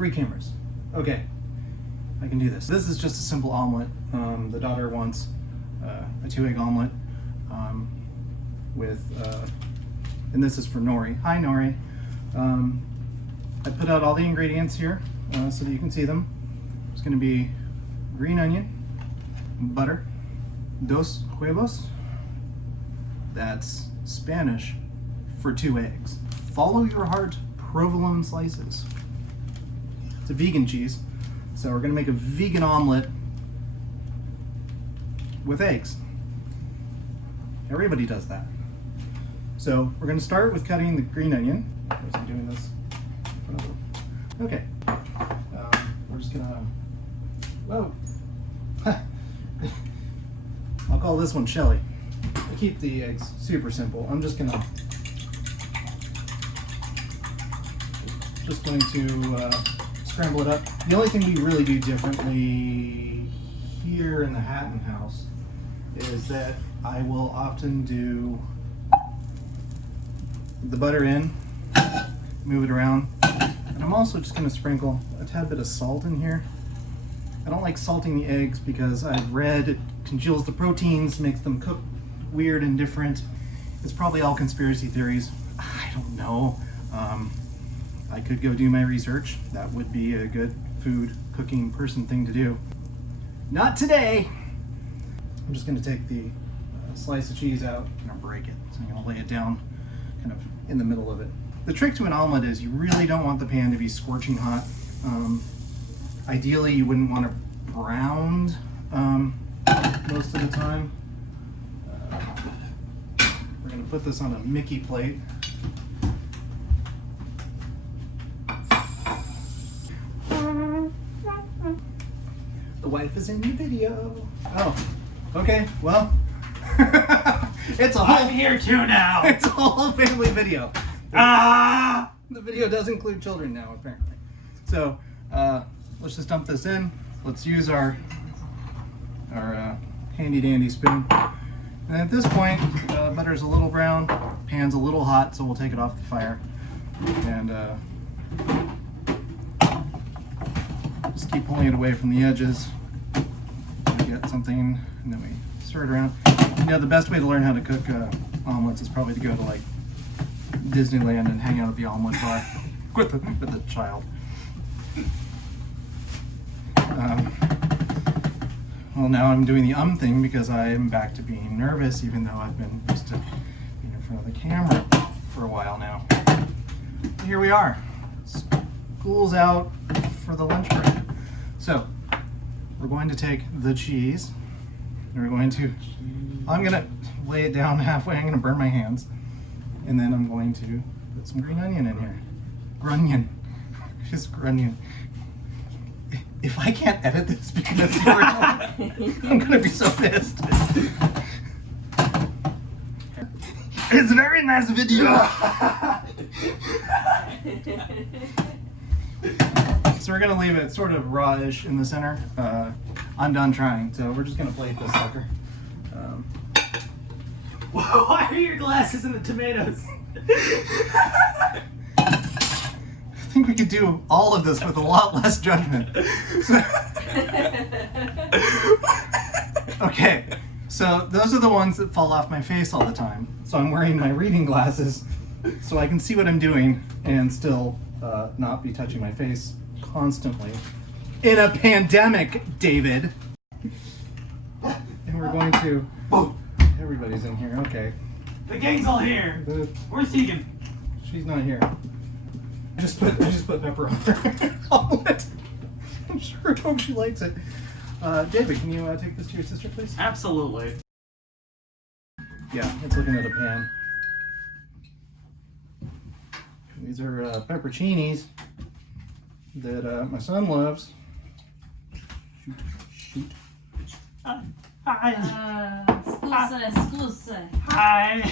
3 cameras. Okay, I can do this. This is just a simple omelet. The daughter wants a 2-egg omelet with, and this is for Nori. Hi, Nori. I put out all the ingredients here so that you can see them. It's going to be green onion, butter, 2 huevos. That's Spanish for 2 eggs. Follow your heart, provolone slices. It's a vegan cheese, so we're going to make a vegan omelet with eggs. Everybody does that. So we're going to start with cutting the green onion. Of course, I'm doing this in front of them. Okay. We're just going to... Whoa. I'll call this one Shelly. I keep the eggs super simple. I'm just going to scramble it up. The only thing we really do differently here in the Hatton house is that I will often do the butter in, move it around, and I'm also just going to sprinkle a tad bit of salt in here. I don't like salting the eggs because I've read it congeals the proteins, makes them cook weird and different. It's probably all conspiracy theories. I don't know. I could go do my research. That would be a good food cooking person thing to do. Not today. I'm just going to take the slice of cheese out. I'm going to break it. So I'm going to lay it down kind of in the middle of it. The trick to an omelet is you really don't want the pan to be scorching hot. Ideally, you wouldn't want it browned most of the time. We're going to put this on a Mickey plate. The wife is in the video. Oh, okay, well, it's a whole... I'm here too now. It's a whole family video. Ah! The video does include children now, apparently. So, let's just dump this in. Let's use our handy dandy spoon. And at this point, butter's a little brown, pan's a little hot, so we'll take it off the fire. And just keep pulling it away from the edges. Get something, and then we stir it around. You know, the best way to learn how to cook omelets is probably to go to like Disneyland and hang out at the omelet bar with the child. Well, now I'm doing the thing because I am back to being nervous, even though I've been used to being in front of the camera for a while now. Here we are. School's out for the lunch break. So, we're going to take the cheese, and I'm going to lay it down halfway. I'm going to burn my hands, and then I'm going to put some green onion in here. Grunion. Just grunion. If I can't edit this because I'm going to be so pissed. It's a very nice video. So we're going to leave it sort of raw-ish in the center. I'm done trying, so we're just going to plate this sucker. Why are your glasses in the tomatoes? I think we could do all of this with a lot less judgment. Okay, so those are the ones that fall off my face all the time. So I'm wearing my reading glasses so I can see what I'm doing and still not be touching my face constantly. In a pandemic, David. And we're going to... Everybody's in here, okay. The gang's all here. Where's Tegan? She's not here. I just put pepper on her omelet. I'm sure hope she likes it. David, can you take this to your sister, please? Absolutely. Yeah, it's looking at a pan. These are pepperoncinis that my son loves. Shoot. Hi. Scusa. Hi.